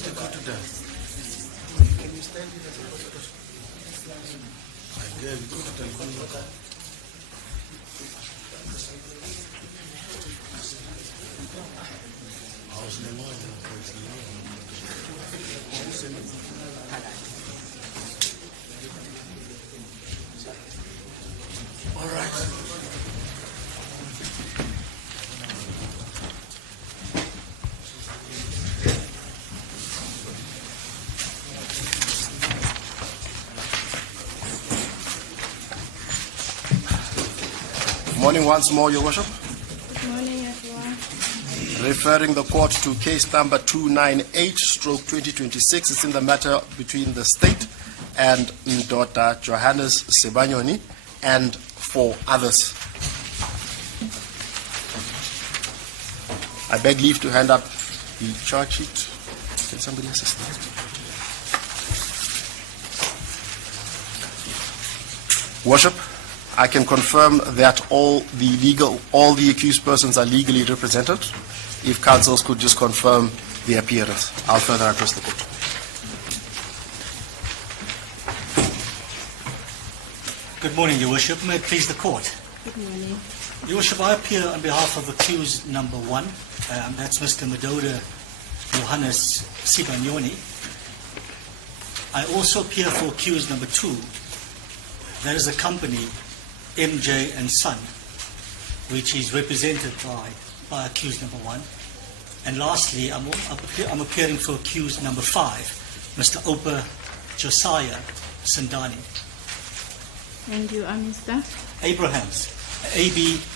is the court today? Can you stand in as a court? Yeah, we go to the court. All right. Morning once more, Your Worship. Good morning, everyone. Referring the court to case number 298/2026. It's in the matter between the state and Ndota Johannes Sibanyoni and 4 others. I beg leave to hand up the charge sheet. Can somebody assist me? Worship, I can confirm that all the accused persons are legally represented. If counsels could just confirm the appearance, I'll further address the court. Good morning, Your Worship. May it please the court. Good morning. Your Worship, I appear on behalf of accused number 1. That's Mr. Madoda Johannes Sibanyoni. I also appear for accused number 2. That is a company, MJ and Son, which is represented by accused number 1. And lastly, I'm appearing for accused number 5, Mr. Opa Josiah Sindane. And you are Mr. Abrahams, Abrahams.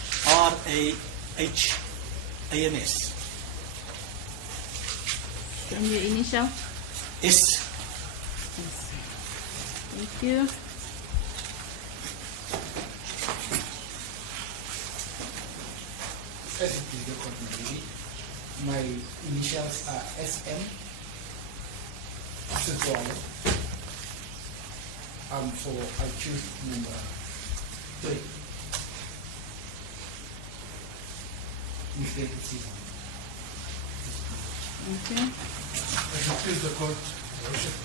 And your initial? S. Thank you. My initials are SM. I'm for accused number 3. Mr. Msiza. Okay. Please the court, Worship.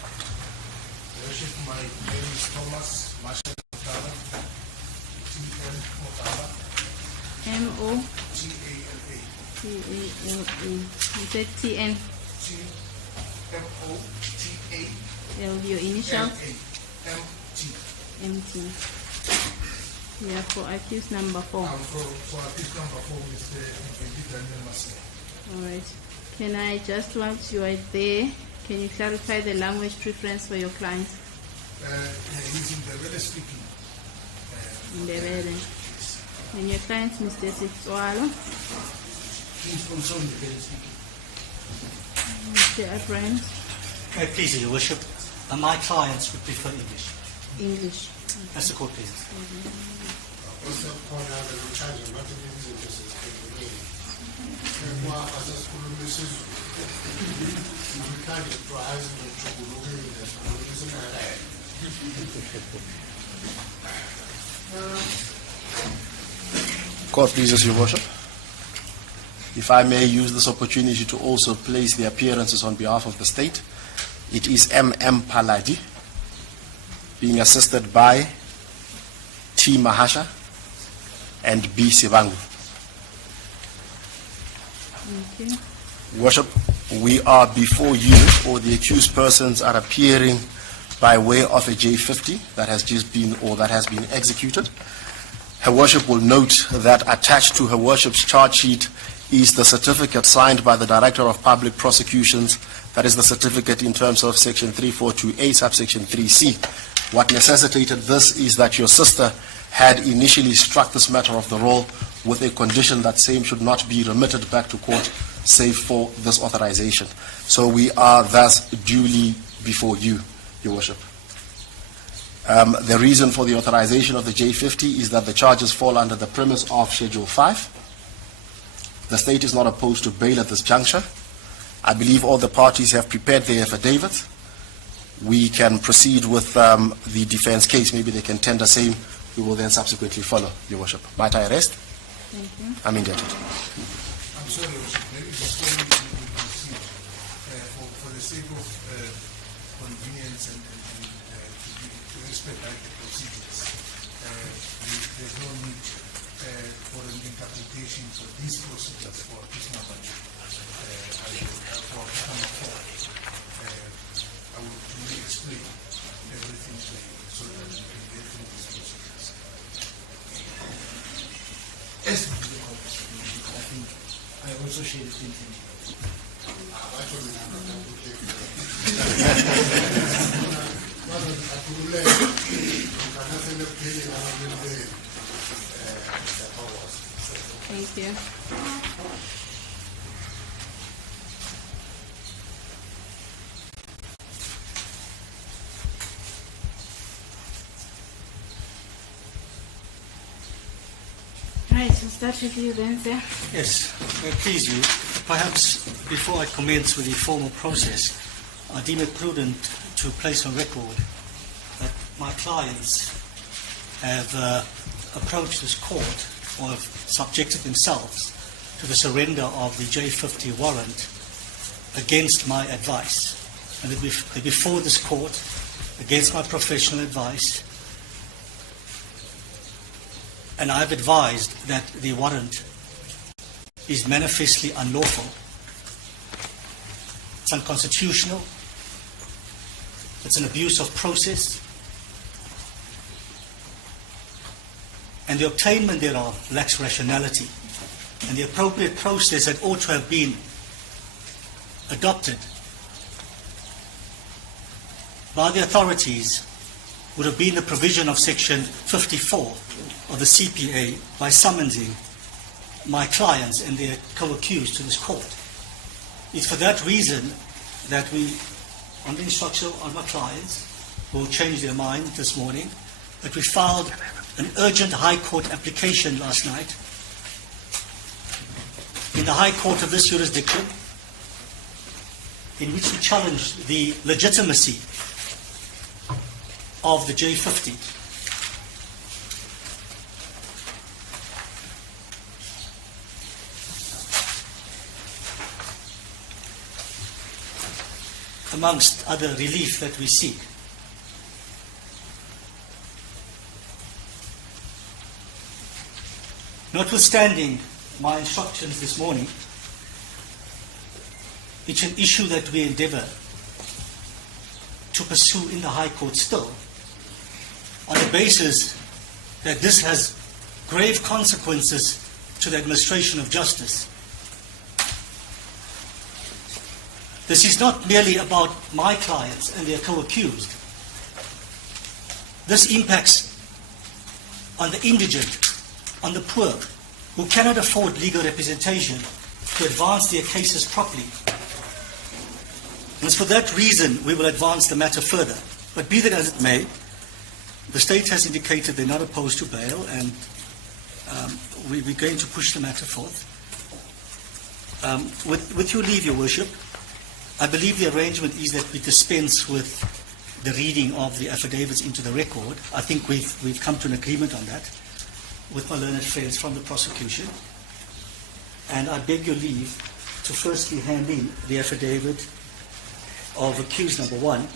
Worship, my name is Delmas Magistrate Court. M-O-T-A-L-A. T-A-L-A. You said T-N. T-M-O-T-A. Your initial? M-T. M-T. Yeah, for accused number 4. For accused number 4, Mr. Daniel Masilela. All right. Can I just, once you are there, can you clarify the language preference for your client? He's in the Ndebele speaking. Ndebele. And your client, Mr. Sitswalo? He's also in the Ndebele speaking. Mr. Abrahams? May it please Your Worship, my clients would prefer English. English. That's the court, please. Court pleases, Your Worship. If I may use this opportunity to also place the appearances on behalf of the state. It is M.M. Paladi, being assisted by T. Mahasha and B. Sibangu. Okay. Worship, we are before you, or the accused persons are appearing by way of a J50 that has just been, or that has been executed. Her Worship will note that attached to Her Worship's charge sheet is the certificate signed by the Director of Public Prosecutions. That is the certificate in terms of Section 3428, subsection 3C. What necessitated this is that your sister had initially struck this matter of the roll with a condition that same should not be remitted back to court save for this authorization. So we are thus duly before you, Your Worship. The reason for the authorization of the J50 is that the charges fall under the premise of Schedule 5. The state is not opposed to bail at this juncture. I believe all the parties have prepared their affidavits. We can proceed with the defense case. Maybe they can tender same. We will then subsequently follow, Your Worship. Might I arrest? Thank you. I'm indebted. I'm sorry, Worship. Maybe before we proceed, for the sake of convenience and to expedite the procedures, there's no need for an interpretation for these procedures for this number for number 4. I will really explain everything to you so that you can get through these procedures. As to the court, I think I also share the same thing. Thank you. Right, we'll start with you then, sir. Yes, may it please you, perhaps before I commence with the formal process, I deem it prudent to place on record that my clients have approached this court or have subjected themselves to the surrender of the J50 warrant against my advice. And that they're before this court against my professional advice. And I've advised that the warrant is manifestly unlawful. It's unconstitutional. It's an abuse of process. And the obtainment thereof lacks rationality. And the appropriate process that ought to have been adopted by the authorities would have been the provision of Section 54 of the CPA by summoning my clients and their co-accused to this court. It's for that reason that we, on the instruction of my clients, who changed their mind this morning, that we filed an urgent High Court application last night in the High Court of this jurisdiction, in which we challenged the legitimacy of the J50. Amongst other relief that we seek. Notwithstanding my instructions this morning, it's an issue that we endeavour to pursue in the High Court still, on the basis that this has grave consequences to the administration of justice. This is not merely about my clients and their co-accused. This impacts on the indigent, on the poor, who cannot afford legal representation to advance their cases properly. And it's for that reason we will advance the matter further. But be that as it may, the state has indicated they're not opposed to bail, and we're going to push the matter forth. With your leave, Your Worship, I believe the arrangement is that we dispense with the reading of the affidavits into the record. I think we've come to an agreement on that with my learned friends from the prosecution. And I beg your leave to firstly hand in the affidavit of accused number 1,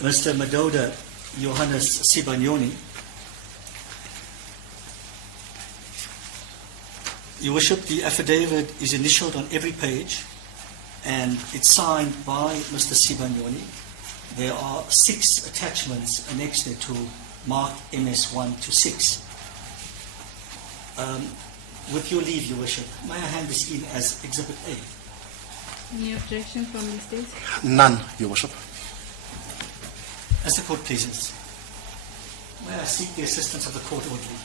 Mr. Madoda Johannes Sibanyoni. Your Worship, the affidavit is initialed on every page, and it's signed by Mr. Sibanyoni. There are 6 attachments annexed to marked MS1 to 6. With your leave, Your Worship, may I hand this in as Exhibit A? Any objection from the state? None, Your Worship. As the court pleases. May I seek the assistance of the court orderly?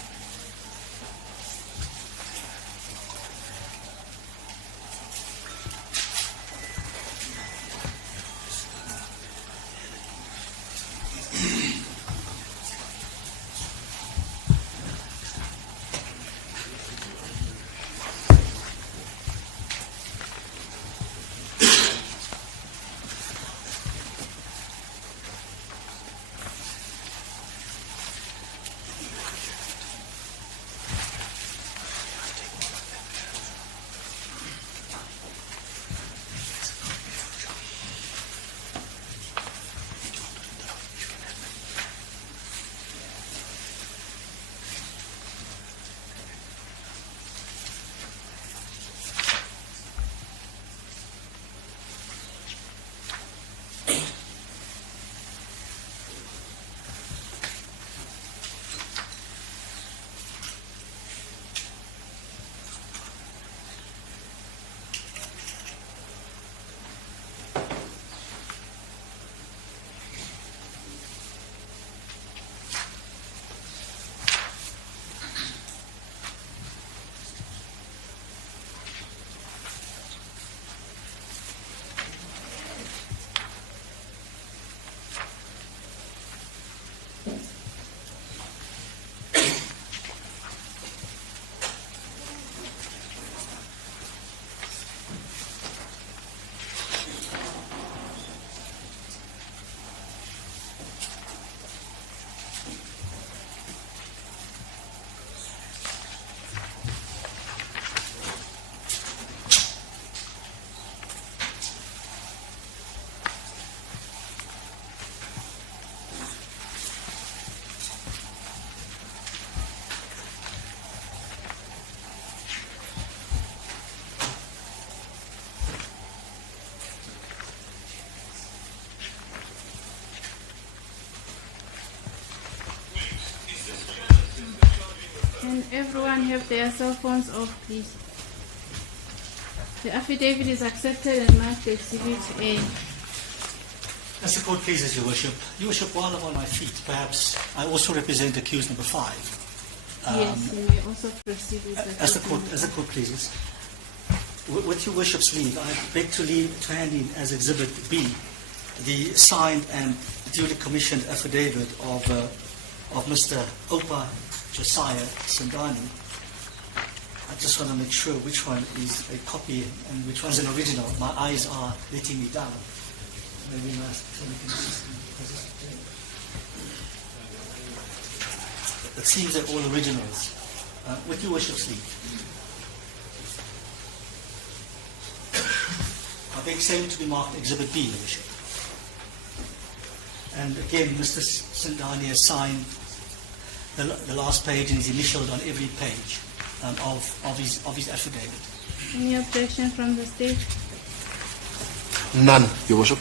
everyone have their cell phones off, please? The affidavit is accepted and marked Exhibit A. As the court pleases, Your Worship. Your Worship, while I'm on my feet, perhaps I also represent accused number 5. Yes, you may also proceed with the As the court pleases. With Your Worship's leave, I beg to hand in as Exhibit B the signed and duly commissioned affidavit of Mr. Opa Josiah Sindane. I just want to make sure which one is a copy and which one's an original. My eyes are letting me down. Maybe last it seems they're all originals. With Your Worship's leave. I beg same to be marked Exhibit B, Your Worship. And again, Mr. Sindane has signed the last page and is initialed on every page of his affidavit. Any objection from the state? None, Your Worship.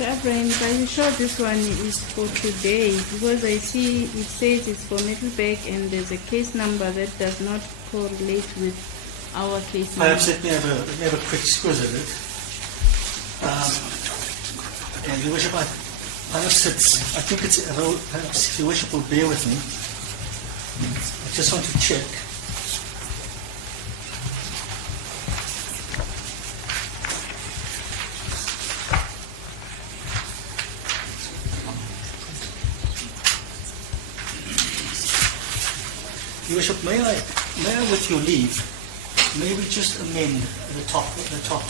Abraham, are you sure this one is for today? Because I see it says it's for Middleburg and there's a case number that does not correlate with our case number. Perhaps let me have a quick squiz at it. And Your Worship, perhaps I think it's perhaps if Your Worship will bear with me. I just want to check. Your Worship, may I, with your leave, may we just amend the top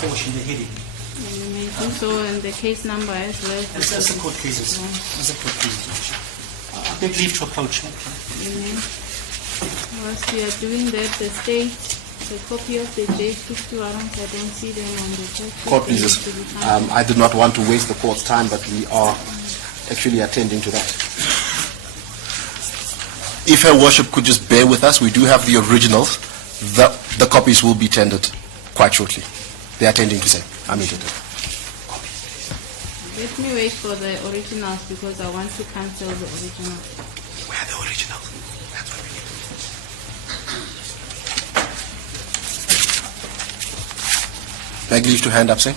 portion, the heading? You may do so, and the case number as well. As the court pleases. As the court pleases, Your Worship. I beg leave to approach. Amen. Whilst we are doing that, the state, the copy of the J50 warrants, I don't see them on the court. Court pleases. I did not want to waste the court's time, but we are actually attending to that. If Her Worship could just bear with us, we do have the originals. The copies will be tendered quite shortly. They are tending to say. I'm interested. Let me wait for the originals because I want to cancel the originals. Where are the originals? That's what we need. Beg leave to hand up, sir.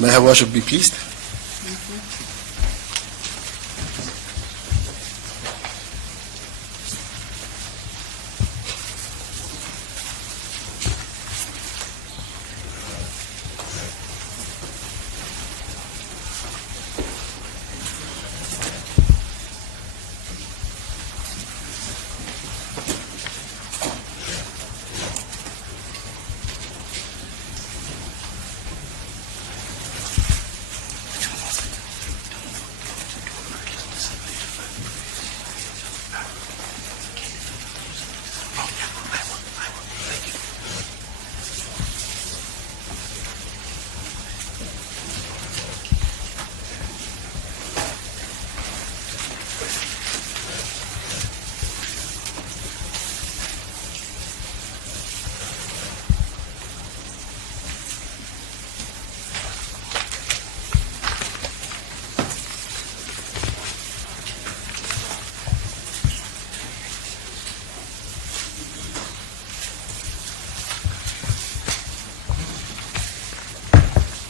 May Her Worship be pleased?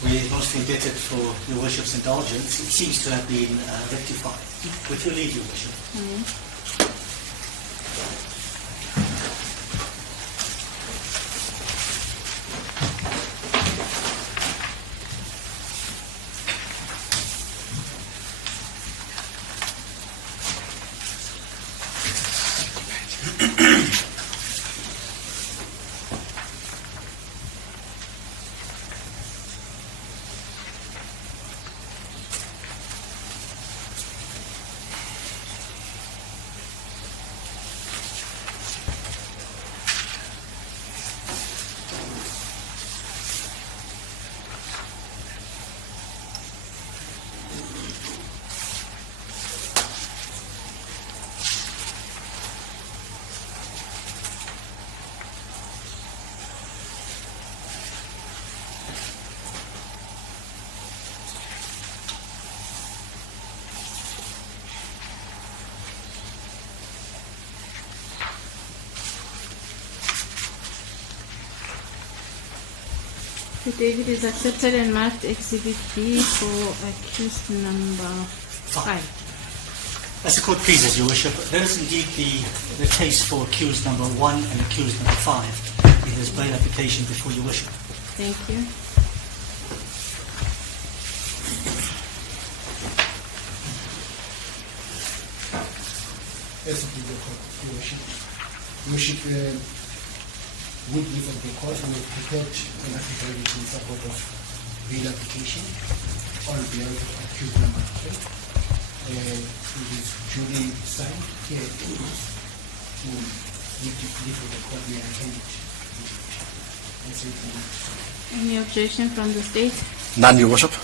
We're most indebted for Your Worship's indulgence. It seems to have been rectified. With your leave, Your Worship. The David is accepted and marked Exhibit D for accused number 5. As the court pleases, Your Worship, there is indeed the case for accused number 1 and accused number 5 in this bail application before Your Worship. Thank you. Yes, it is the court, Your Worship. Your Worship, with leave of the court, we have prepared an affidavit in support of bail application on behalf of accused number 3. It is duly signed here. With leave of the court, we are attended. That's it. Any objection from the state? None, Your Worship.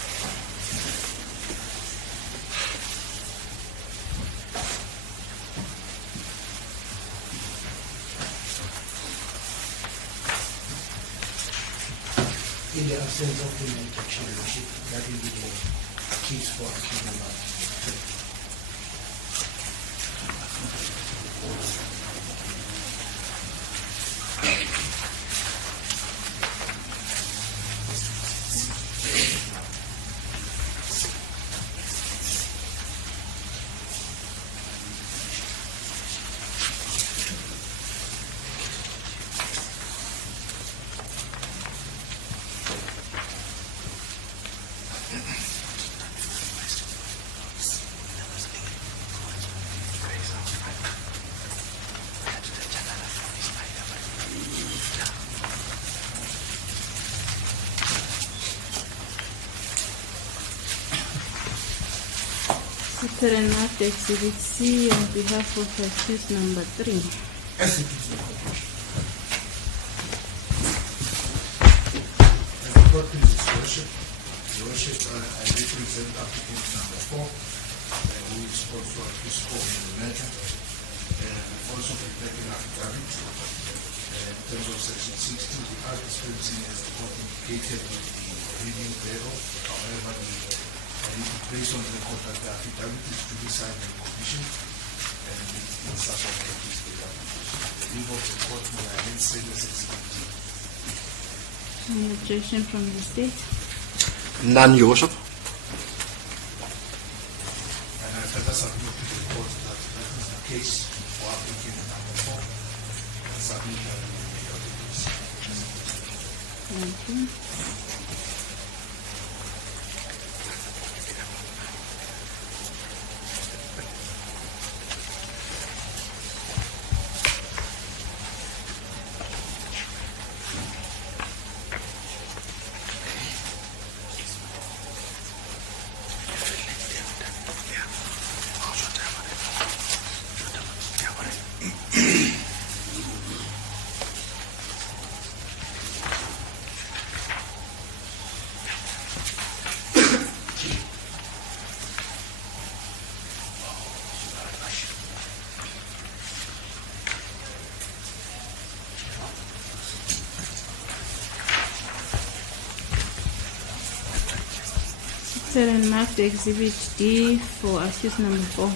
In the absence of the objection, Your Worship, that will be the case for accused number 3. Accepted and marked Exhibit C on behalf of accused number 3. As it is the court, Your Worship. As the court pleases, Your Worship, I represent applicant number 4, who is also accused for the matter. We've also prepared an affidavit in terms of section 16. The art dispensing as the court indicated with the reading thereof. However, I need to place on record that the affidavit is to be signed and commissioned, and it's in support of this bail application. The leave of the court may I then send as Exhibit D. Any objection from the state? None, Your Worship. And I further submit to the court that that is the case for applicant number 4, and submit that in the database. Thank you. Accepted and marked Exhibit D for accused number 4.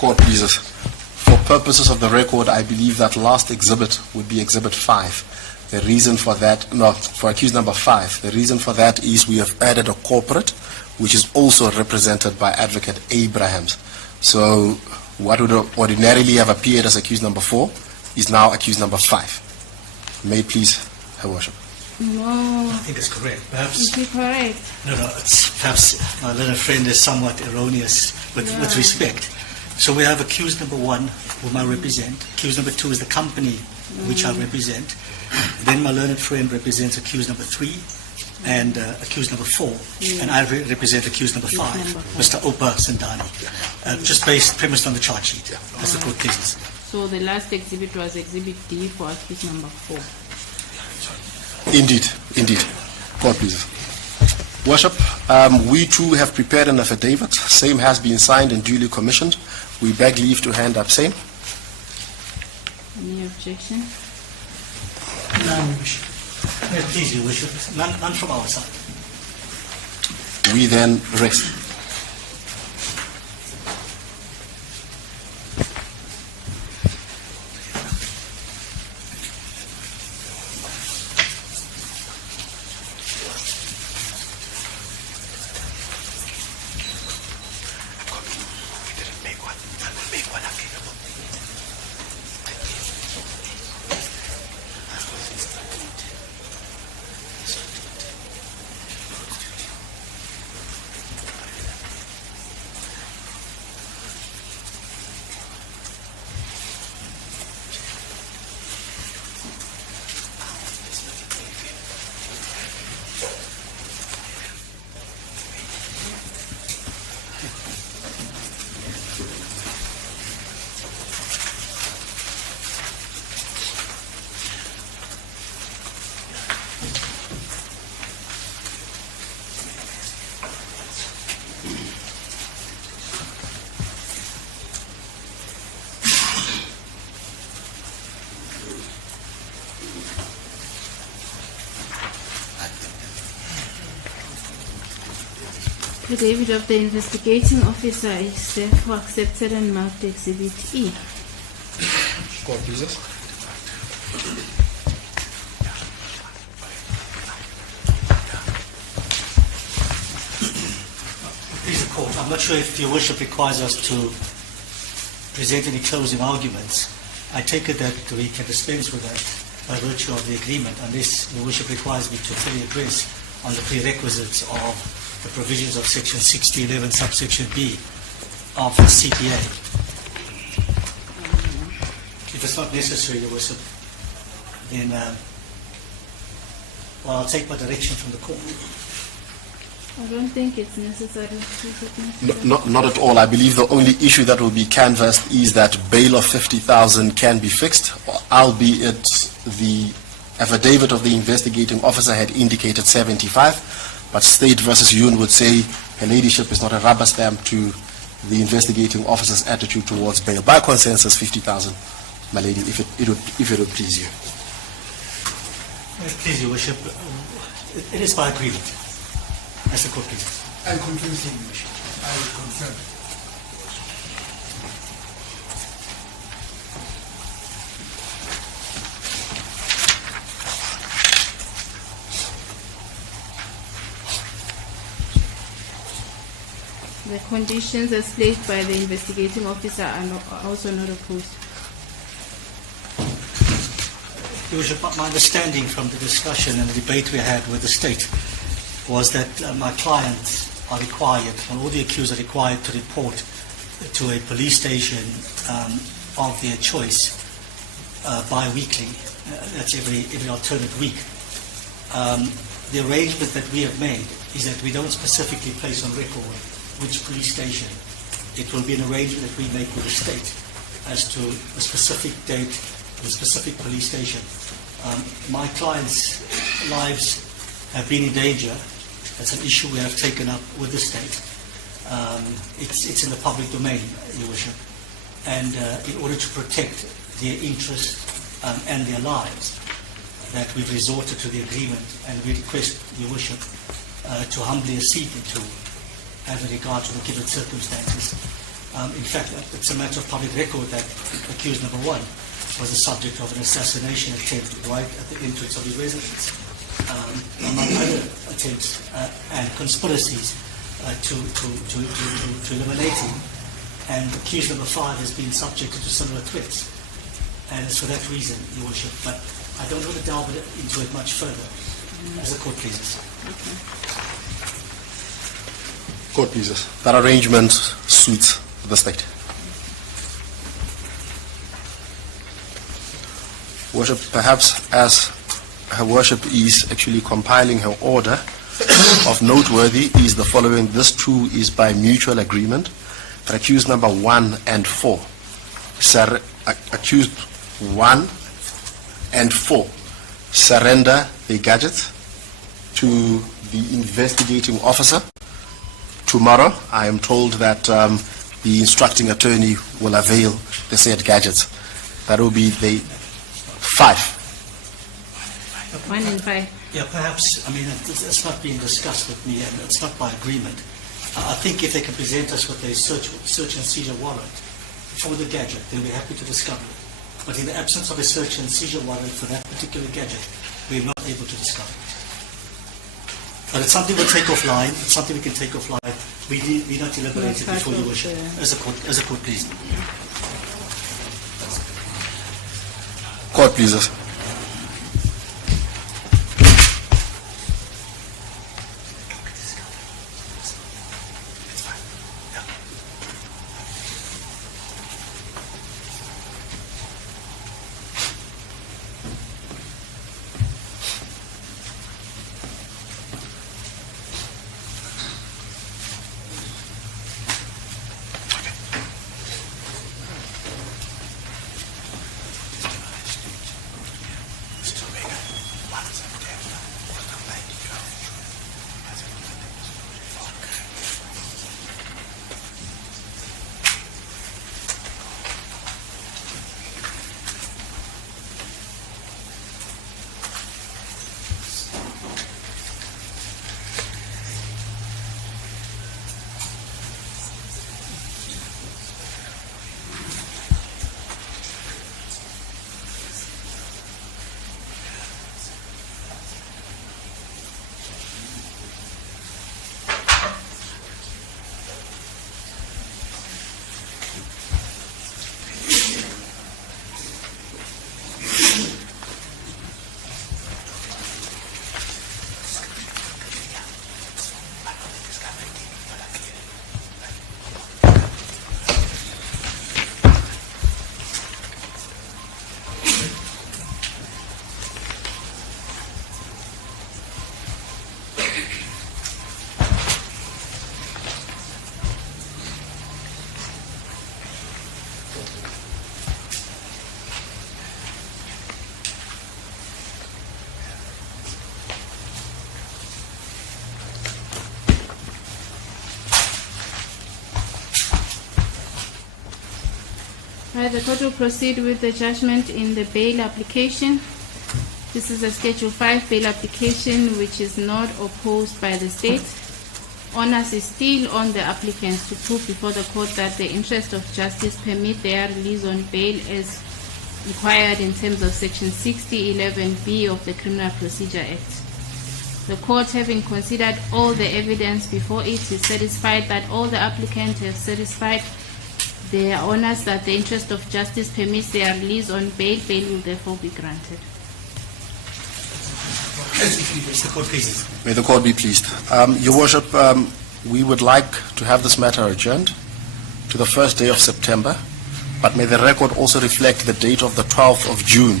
Court pleases. For purposes of the record, I believe that last exhibit would be Exhibit 5. The reason for that, no, for accused number 5, the reason for that is we have added a corporate, which is also represented by Advocate Abrahams. So what would ordinarily have appeared as accused number 4 is now accused number 5. May it please, Her Worship. No. I think it's correct. Perhaps, Is it correct? no, it's perhaps my learned friend is somewhat erroneous with respect. So we have accused number 1, whom I represent. Accused number 2 is the company which I represent. Then my learned friend represents accused number 3 and accused number 4. And I represent accused number 5, number 4. Mr. Opa Sindane. Just premised on the charge sheet, as the court pleases. So the last exhibit was Exhibit D for accused number 4. Indeed, indeed. Court pleases. Worship, we too have prepared an affidavit. Same has been signed and duly commissioned. We beg leave to hand up same. Any objection? None, Your Worship. May it please, Your Worship. None from our side. We then rest. affidavit of the investigating officer is therefore accepted and marked Exhibit E. Court, please. Please, the court. I'm not sure if Your Worship requires us to present any closing arguments. I take it that we can dispense with that by virtue of the agreement, unless Your Worship requires me to fully address on the prerequisites of the provisions of Section 6011, subsection B of the CPA. If it's not necessary, Your Worship, then I'll take my direction from the court. I don't think it's necessary. Is it necessary? Not at all. I believe the only issue that will be canvassed is that bail of 50,000 can be fixed, albeit the affidavit of the investigating officer had indicated 75, but State versus Yoon would say her ladyship is not a rubber stamp to the investigating officer's attitude towards bail. By consensus, 50,000, my lady, if it would please you. Please, Your Worship, it is by agreement. As the court please. I confess, Your Worship. I confirm. The conditions as placed by the investigating officer are also not opposed. Your Worship, my understanding from the discussion and the debate we had with the state was that my clients are required, and all the accused are required to report to a police station of their choice bi-weekly. That's every alternate week. The arrangement that we have made is that we don't specifically place on record which police station. It will be an arrangement that we make with the state as to a specific date, the specific police station. My clients' lives have been in danger. That's an issue we have taken up with the state. It's in the public domain, Your Worship. And in order to protect their interests and their lives, that we've resorted to the agreement, and we request, Your Worship, to humbly accede to as regard to the given circumstances. In fact, it's a matter of public record that accused number one was the subject of an assassination attempt right at the entrance of his residence. Among other attempts and conspiracies to eliminate him. And accused number 5 has been subjected to similar threats. And it's for that reason, Your Worship. But I don't want to delve into it much further, as the court pleases. Court pleases. That arrangement suits the state. Worship, perhaps as Her Worship is actually compiling her order, of noteworthy is the following. This too is by mutual agreement. That accused number 1 and 4, accused 1 and 4 surrender their gadgets to the investigating officer. Tomorrow, I am told that the instructing attorney will avail the said gadgets. That will be the 5. 1 and 5. Yeah, perhaps, I mean, it's not being discussed with me, and it's not by agreement. I think if they can present us with a search and seizure warrant for the gadget, then we're happy to discover it. But in the absence of a search and seizure warrant for that particular gadget, we're not able to discover it. But it's something we'll take offline. It's something we can take offline. We're not deliberated before Your Worship, as a court please. Court pleases. Right, the court will proceed with the judgment in the bail application. This is a Schedule 5 bail application which is not opposed by the state. Onus is still on the applicants to prove before the court that the interest of justice permit their release on bail as required in terms of Section 60(11)(b) of the Criminal Procedure Act. The court, having considered all the evidence before it, is satisfied that all the applicants have satisfied their honors that the interest of justice permits their release on bail. Bail will therefore be granted. Mr. Court, please. May the court be pleased. Your Worship, we would like to have this matter adjourned to the first day of September, but may the record also reflect the date of the 12th of June,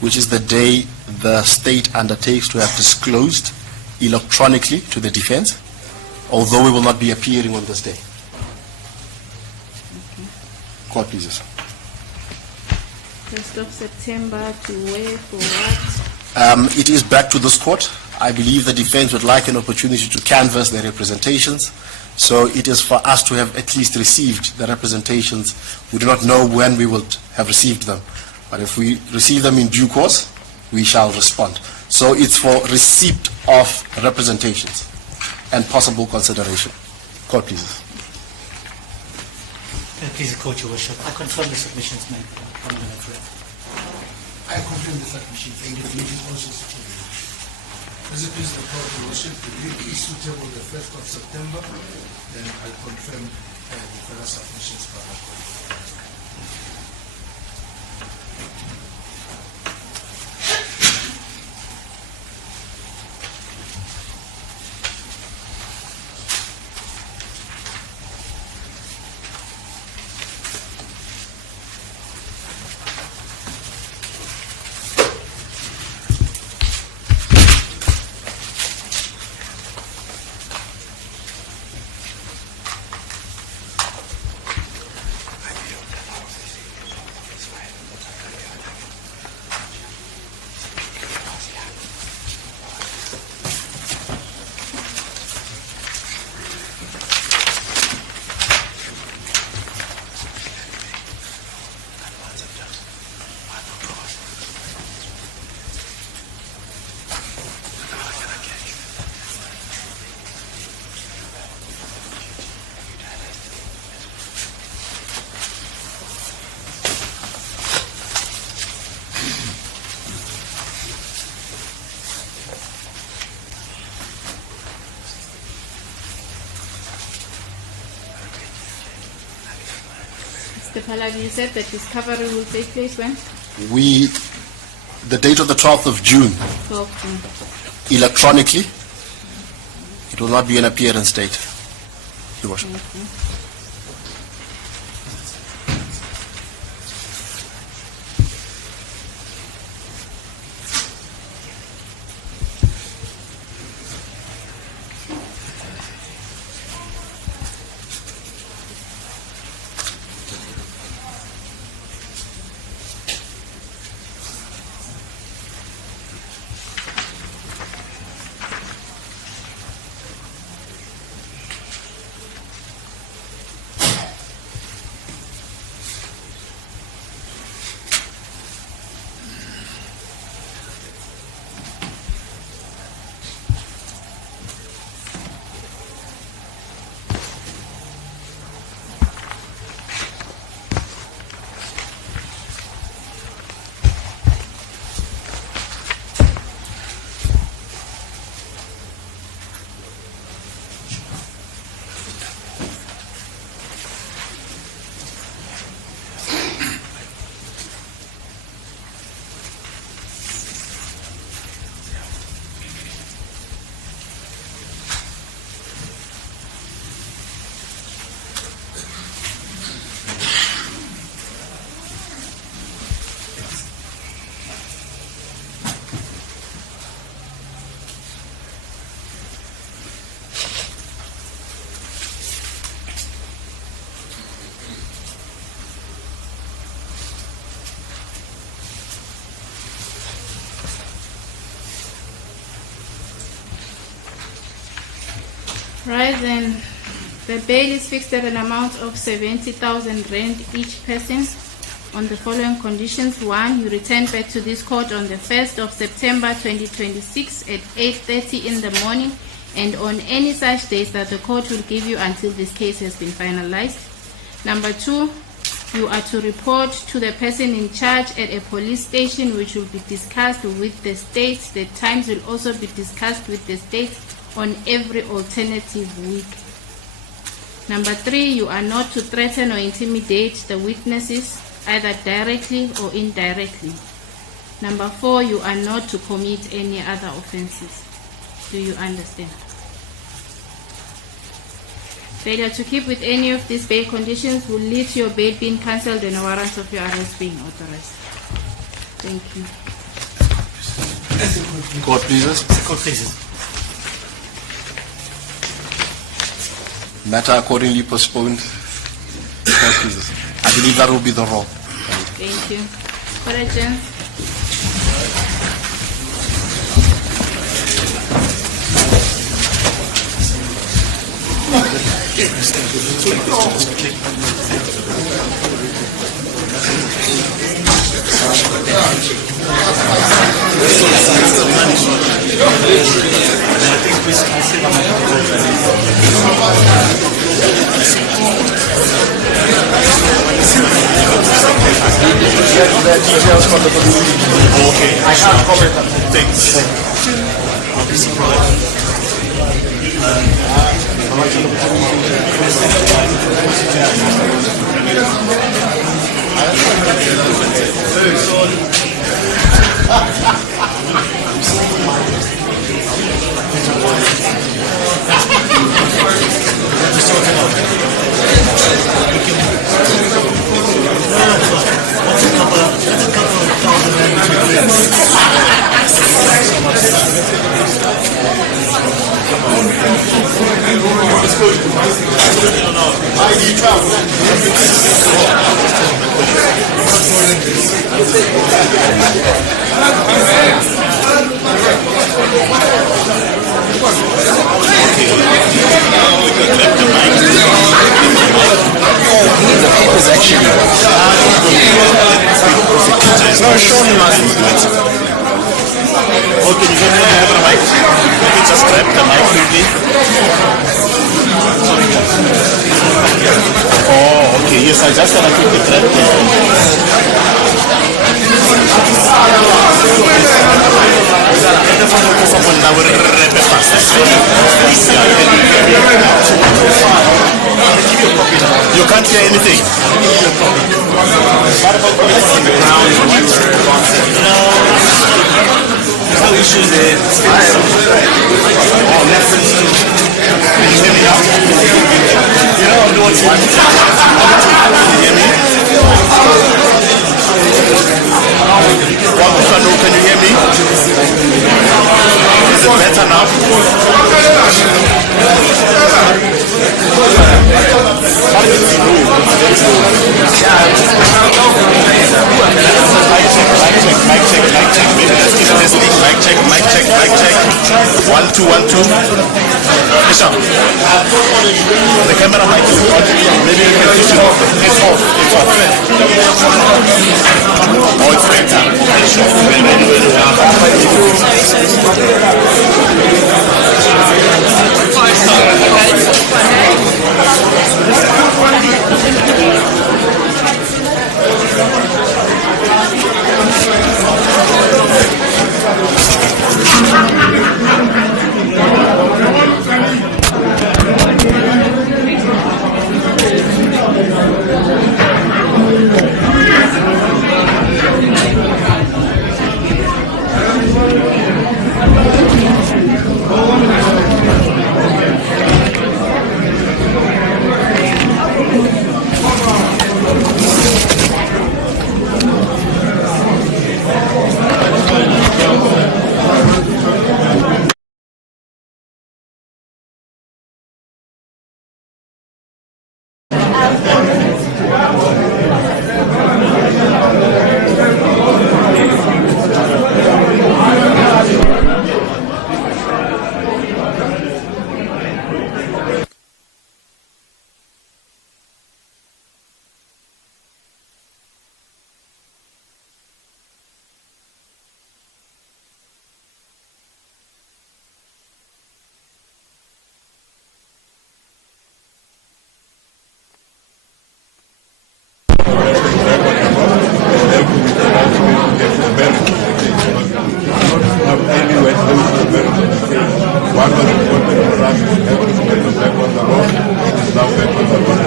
which is the day the state undertakes to have disclosed electronically to the defense, although we will not be appearing on this day. Court pleases. 1st of September to where, for what? It is back to this court. I believe the defense would like an opportunity to canvass their representations. So it is for us to have at least received the representations. We do not know when we will have received them. But if we receive them in due course, we shall respond. So it's for receipt of representations and possible consideration. Court please. Please, the court, Your Worship. I confirm the submissions made. I confirm the submission, and the date is also suitable. As it is the court, Your Worship, the date is suitable the 1st of September, then I confirm the further submissions by the court. Mr. Pallavi, you said that discovery will take place when? The date of the 12th of June, 12th June. electronically, it will not be an appearance date, Your Worship. Right, then the bail is fixed at an amount of 70,000 rand each person. on the following conditions. 1, you return back to this court on the 1st of September 2026 at 8:30 in the morning, and on any such days that the court will give you until this case has been finalized. Number 2, you are to report to the person in charge at a police station, which will be discussed with the state. The times will also be discussed with the state on every alternative week. Number 3, you are not to threaten or intimidate the witnesses, either directly or indirectly. Number 4, you are not to commit any other offenses. Do you understand? Failure to keep with any of these bail conditions will lead to your bail being cancelled and a warrant of your arrest being authorized. Thank you. Court pleases. Court pleases. Matter accordingly postponed. Court pleases. I believe that will be the roll. Thank you. Court adjourned. Okay. I can't comment on things. Yes, I just want to keep the thread. You can't hear anything. What about on the ground? No issues there. Reference to. Can you hear me now? You know, I'm doing one. Can you hear me? Can you hear me? Is it better now? Mic check. Maybe let's keep testing. Mic check. 1 2 1 2. Bishop, the camera mic is on. Maybe you can switch it off. It's off. Oh, it's better. What was important for us is to have this matter back on the road. It is now back on the road.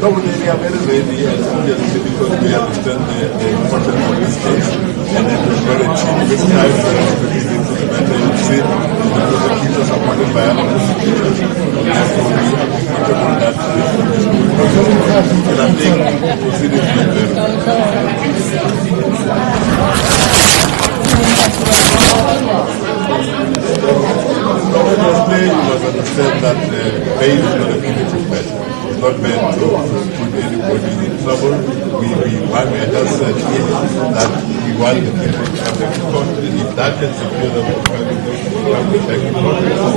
No, we are very ready and obviously because we understand the importance of this case and it is very cheap this time that we look into the matter. You see, the prosecutors are appointed by other prosecutors and therefore we are comfortable that this will be smooth. And I think proceedings will be Obviously, you must understand that bail is not a punitive measure. It's not meant to put anybody in trouble. We are just saying that we want the people to come back to court. If that can secure them, to come back to court.